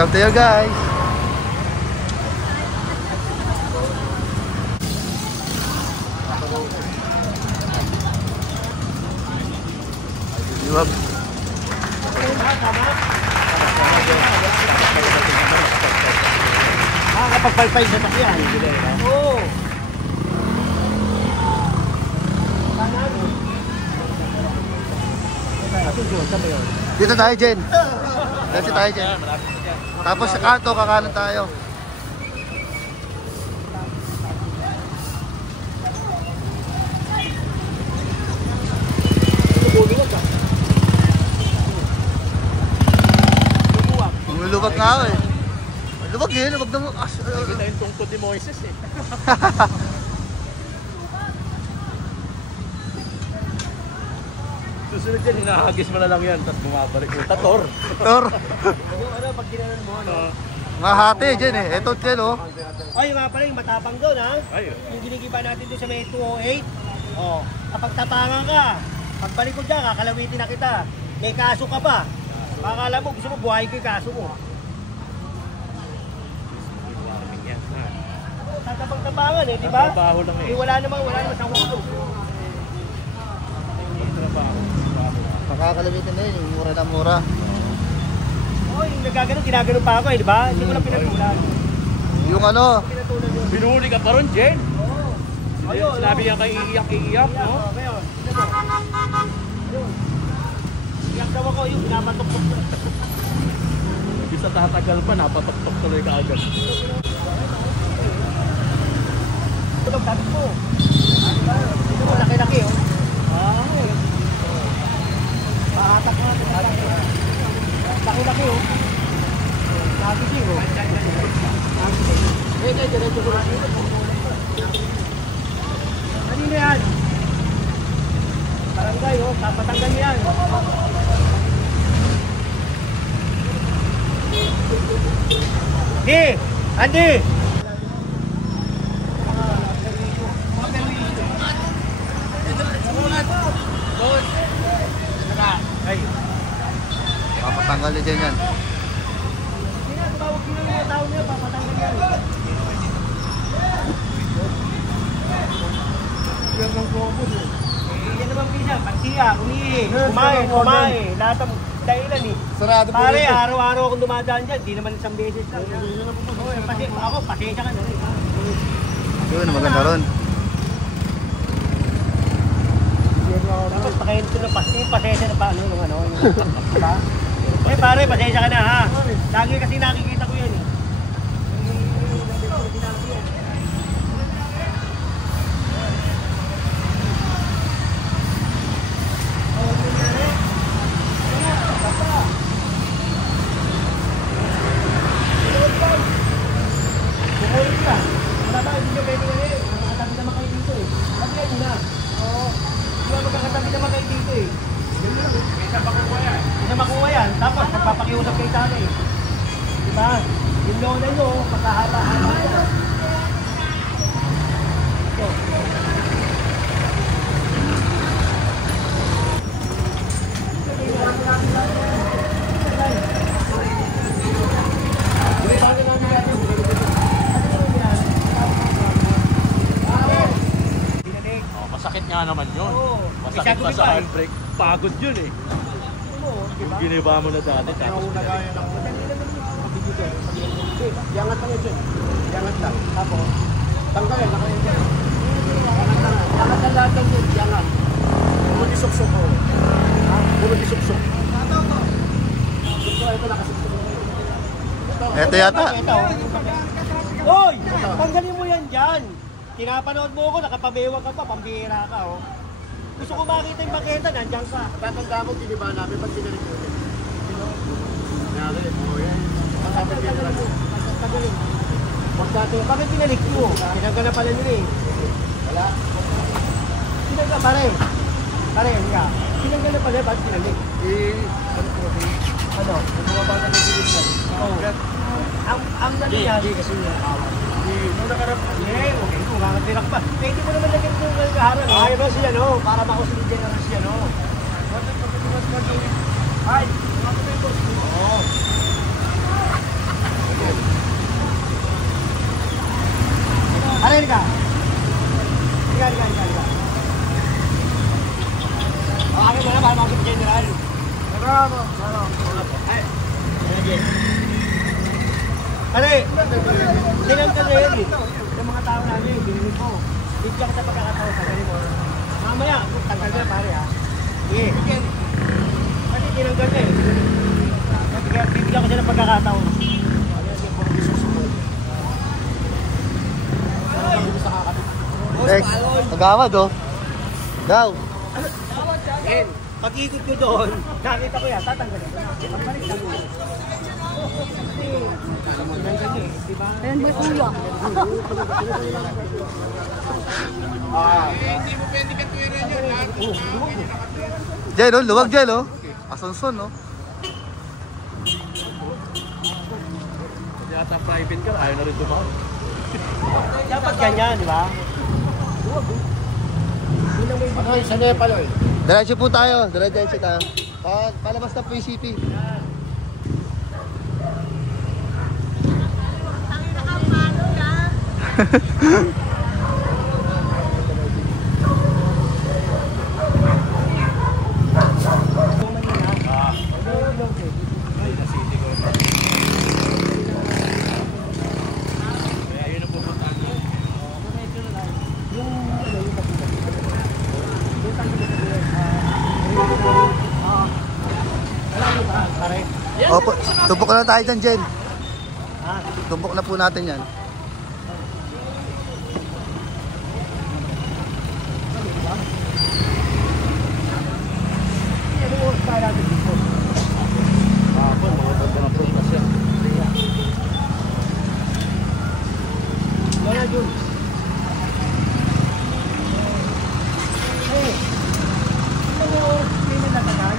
Welcome to you guys. Yuwag. Makakapagpalpay sa takyan. Oo. Dito tayo, Jen. Dito tayo, Jen. Tapos sa kanto, kakanan tayo. Lubag nga ako eh. Lubag yun, lubag na mo. Nakikita yung tungkod ni Moises eh. Susunod yan, hinahagis mo na lang yan, tapos bumabalik mo. Tator! Tor. Ano, pag ginanon mo, ano? Mahati, Jen eh. Ito, Jen oh. Ay, nga pala yung matapang doon, ha? Ay, Yung ginigiba natin doon sa may 208. Oh, kapag tapangan ka, pagbalik ko dyan, kakalawitin na kita. May kaso ka pa. Akala mo, gusto mo buhay ko yung kaso mo. Tatapang-tapangan eh, di ba? trabaho lang eh. Eh, wala naman sa ulo. Trabaho. Makakalamitan na yun, yung mura na mura. Oh, yung nagaganon, ginaganon pa ako eh, di ba? Hindi mo lang pinatulan. Yung ano, Pinatulan yun. Binuli ka pa ron, Jen. Ayun, Sinabi niya kay iiyak, no? Oh, ngayon, ito mo. Ayun. Iyak daw ako, yung pinapatok-tok. Bisa tatagal pa, napatok-tok tuloy ka agad. Ito, sabi mo. Ito mo, laki-laki oh. Pahatak na, laki-laki oh. Nakikisi oh. Eh, diretso ko lang. Kanina yan? Barangay oh, papatanggal yan. Di! Andy! papatanggal na Jen yan. Tawag sila yung tao niya, papatanggal yan. Yan ang focus eh. Yan naman pisa, pagsiya, umihi, kumain, lahat ang dahilan eh. Sarado po Pare, yun. araw-araw akong dumadaan dyan, di naman isang beses lang. Ako, pasensya ka na rin. Yun, maganda ron. Tapos pakain ko na pasensya na pa, ano, diba? Eh pare, pasensya ka na ha. Lagi kasi nakikita ko yan eh. Bumulit ka. Wala ba, hindi nyo pwede nga eh. Makakatabi naman kayo dito eh. Lagyan nyo na. Oo. Hindi nga magkakatabi naman kayo dito eh. Yan lang. Isa makuha yan. Tapos magpapakiusap kayo sana eh. Diba? Yung lona nyo, pagkahaba-haba ito. Ito. Masakit nga naman yun. Oo. Masakit pa sa heartbreak. Pagod yun eh. Yung giniba mo na dati. Tapos Yangat lang yun. Yangat lang. Tapos, tanggalin. Nakayin dyan. Yangat lang lahat ng yun. Yangat. Puro disuksok ko. Puro disuksok. Ito nakasuksok. Ito yata. Hoy! Tanggalin mo yan dyan. Tinapanood mo ako, nakapabewag ka pa, pambihira ka oh. Gusto ko makita yung makita, nandiyan ka. Tatanda mo, giniba namin pag sinarik mo. Nangyari. Oo yan. Tagalin. Bakit pinalik mo? Tinanggal na pala nila eh. Wala. Tinanggal, pare. Pare, hindi. Tinanggal na pala, bakit pinalik? Ano? Bumaba na ng dilignan. Oo. Ang naliyan. Hindi kasi yung awan. Nung nakarap. Eh, okay. Kung kakatirak pa. Pwede mo naman lagyan kung kaharang. Ay, ba siya no? Para makusunod din na siya no? Ay, oo. Aray ka. Liga. O, akin mo na para makapit general. Bravo. Ay. Aray, tinanggal na yun eh. Yung mga tao namin, binili ko. Bigyan ko sa pagkakataon sa ganito. Mamaya, tanggal na pare ha. Sige. Kasi tinanggal na eh. Bibigyan ko siya ng pagkakataon. Next. Magawad oh. Daw. Pag-ikot ko doon, nakita ko yan, tatanggalin ko. Pagbalik lang ko. Ayan ba kuya? Hindi mo pwede katuwiran yun. Jen oh, luwag Jen oh. Asunson oh. Kasi ata private car, ayaw na rin tumawag. Dapat ganyan, di ba? Ano, isa na yung paloy. Diretso po tayo. Diretso tayo. Palabas na po yung CP. Kaya yun ang pupuntahan na. Opo, tumpok na tayo dyan, Jen. Tumpok na po natin yan. Hapon, mga ganda na prutas yan. Wala yun. Ano yung natatagal?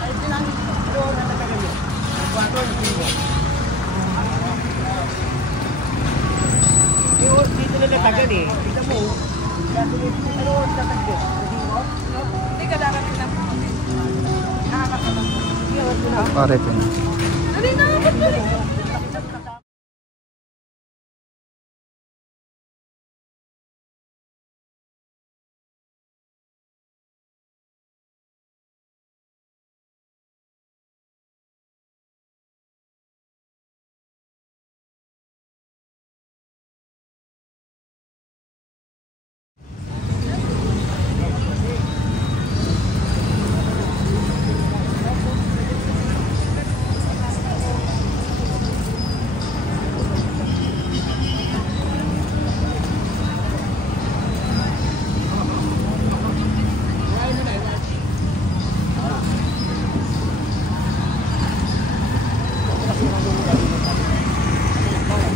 Ay, sinangin. Ano yung natatagal yun? Nagwato yung pingo. Yung dito na natagal eh. Kita mo, ano yung natatagal? Hindi ka darating na po. Nakakatalang. Pare po na. Dali na, ba't dali?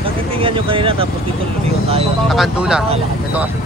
Nakitingan nyo kanina tapos dito lumigo tayo. Nakandula. Ito kasi.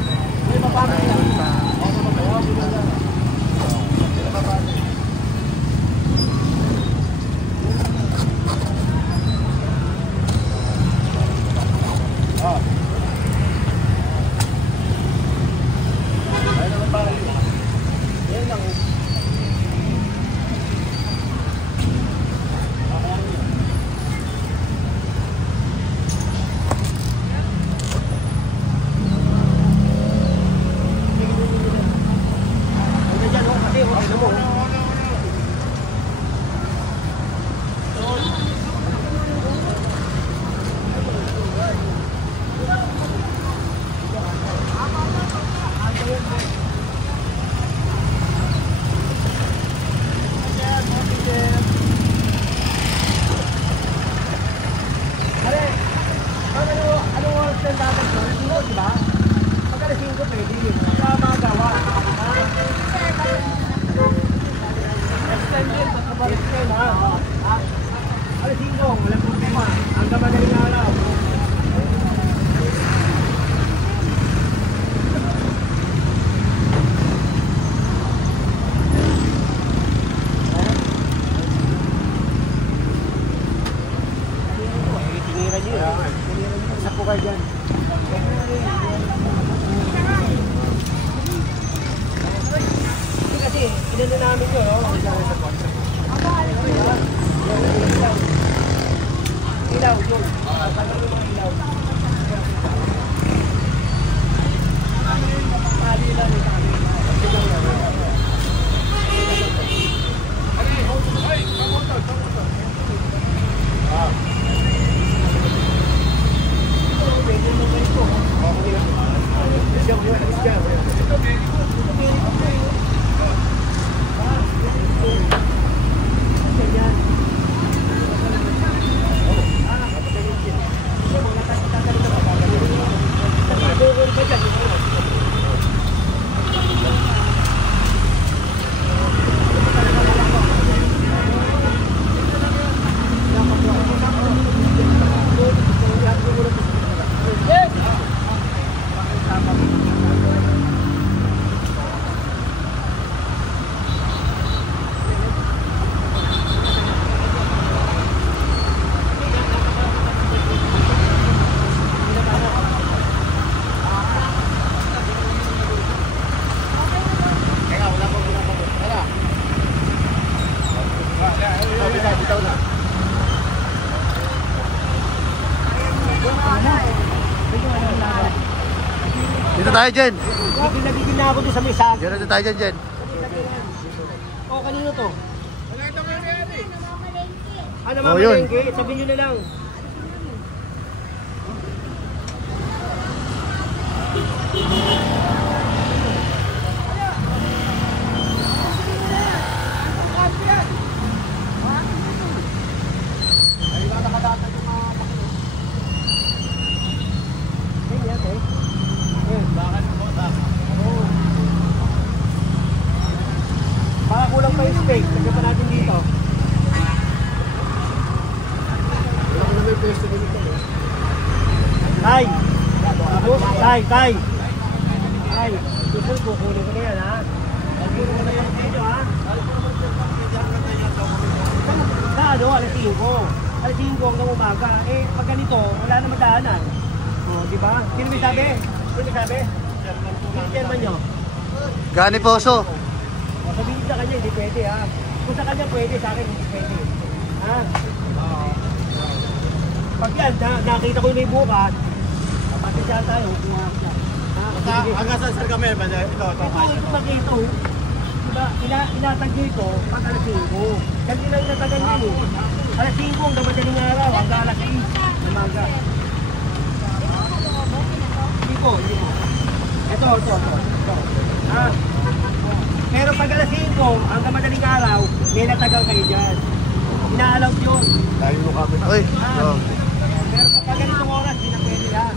Dito tayo, Jen. Gigil na ako doon sa may sag. Dito tayo dyan, Jen. O, kanino to? Wala ito meron yan eh. Ano Oh, yun. mamalengke? Sabihin nyo na lang. Baka kulang pa yung space. Lagyan pa natin dito. Wala ko na may pwesto dito eh. Tay! Tay! Tay! Tay! Susunod, kukunin ko na yan, ha? Kukunin ko na yan dito, ha? Sa ano, alas 5. Alas 5 hanggang umaga. Eh, pag ganito, wala na madaanan. O, di ba? Sino may sabi? Sino may sabi? Sino chairman nyo? Gani Poso. O, sabihin sa kanya, hindi pwede, ha? Kung sa kanya pwede, sa akin hindi pwede. Ha? Pag yan, nakita ko yung may bukas, papasya tayo. Hanggang saan sir kami? Ito. Ito pag ito, diba, inatag nyo ito pag alas 5. Kasi lang inatagan nyo eh. Alas 5 ang madaling araw, hanggang alas 6. Umaga. Ito. Ah. Pero pag alas 5, hanggang madaling araw, may natagang kayo dyan. Inaalaw yun. Layo mo kami. Uy. Oh. Pero pag ganitong oras, hindi na pwede yan.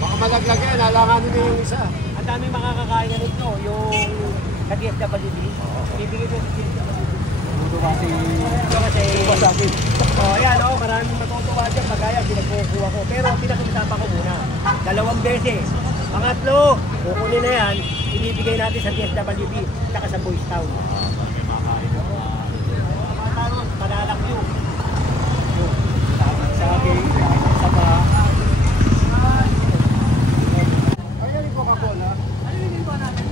Baka malaglag yan, alanganin na yung isa. Ang dami makakakain na nito, yung sa DSWD. Bibigay ko sa DSWD. Ito kasi, ayan maraming matutuwa dyan, pagkaya pinagkukuha ko. Pero pinag-usapan ko muna, 2 beses. Pangatlo, kukunin na yan, ibibigay natin sa DSWD, saka sa Boys Town. Malalak yun. Sabi, saka, Ayan yung Coca-Cola. ano yung ginagawa natin?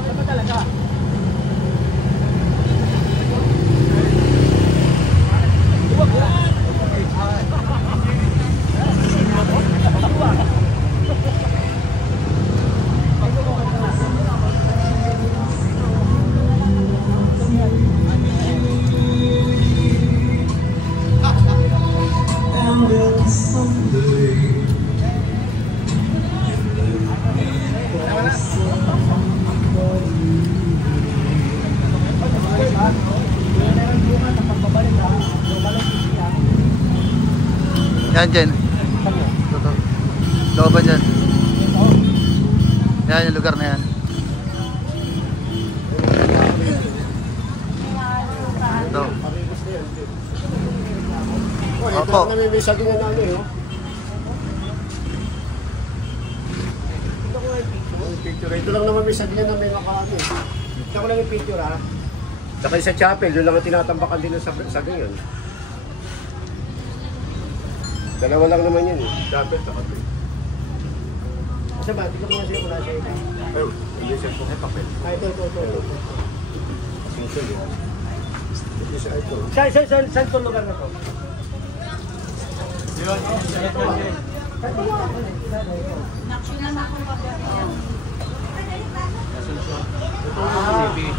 Ano ba talaga? Yan, Jen. Ito. Looban dyan. Yan yung lugar na yan. Ito. Oh, ito Opo. lang namin may sagingan namin, oh. Picture. Ito lang naman may sagingan na may makami. Ito ko lang yung picture, ha? Saka sa chapel, doon lang ang tinatambakan din ng sagingan. Dalawa lang naman yun, eh. Chapel, saka ito. Kasi ba, tignan ko nga siya kung nasa ito. Ay, hindi siya po. Papel. Ah, ito. Susunod, eh. Ito siya ito. Saan itong lugar na to?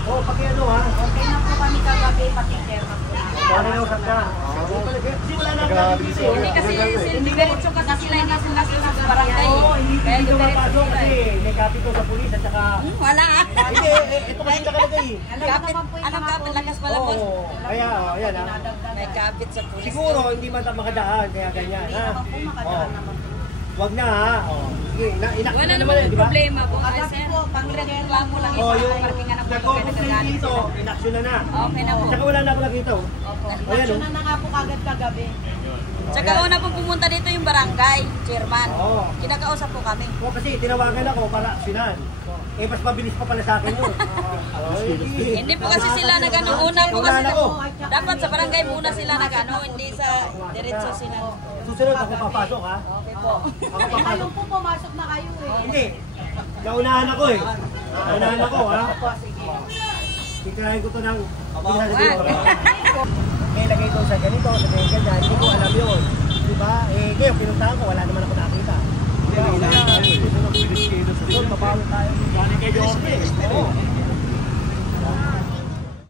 Oh, paki ano ha? Okay na po kami kagabi, pati chairman po. Wala na usap ka. Kasi wala na ako dito. Hindi kasi hindi diretso kasi sila, hindi sila sa barangay. Oo, hindi Kaya dito diretso mapasok sila kasi eh. may kapito sa pulis at saka... Wala. Hindi, ito kasi nakalagay eh. Kapit, anong kapit? Lakas pala po. Oo, kaya, ayan ha. May kapit sa pulis. Siguro hindi man tayo makadaan, kaya ganyan ha. Oh. Wag na ha. Oh. Sige, inak Wala na naman naman, di ba? problema po. Kasi pangreklamo lang Oh, yung yung parking anak ko kaya nag-focus na nagagalit dito, sila. inaksyon na na. Okay na po. Saka wala na ako nakita. Oh. Opo. Ayan oh. na nga po kagad kagabi. Tsaka una pong pumunta dito yung barangay, chairman. Oo. Kinakausap po kami. Oh, kasi tinawagan ako para aksyonan. Eh, mas mabilis pa pala sa akin yun. Hindi po kasi sila nagano. Una po kasi dapat sa barangay muna sila nagano, hindi sa diretso sila. Susunod ako papasok ha. Okay po. Ako papasok. po pumasok na kayo eh. Hindi. Naunahan ako eh. Naunahan ako ha. Titirahin ko to ng... May lagay ito sa ganito, sa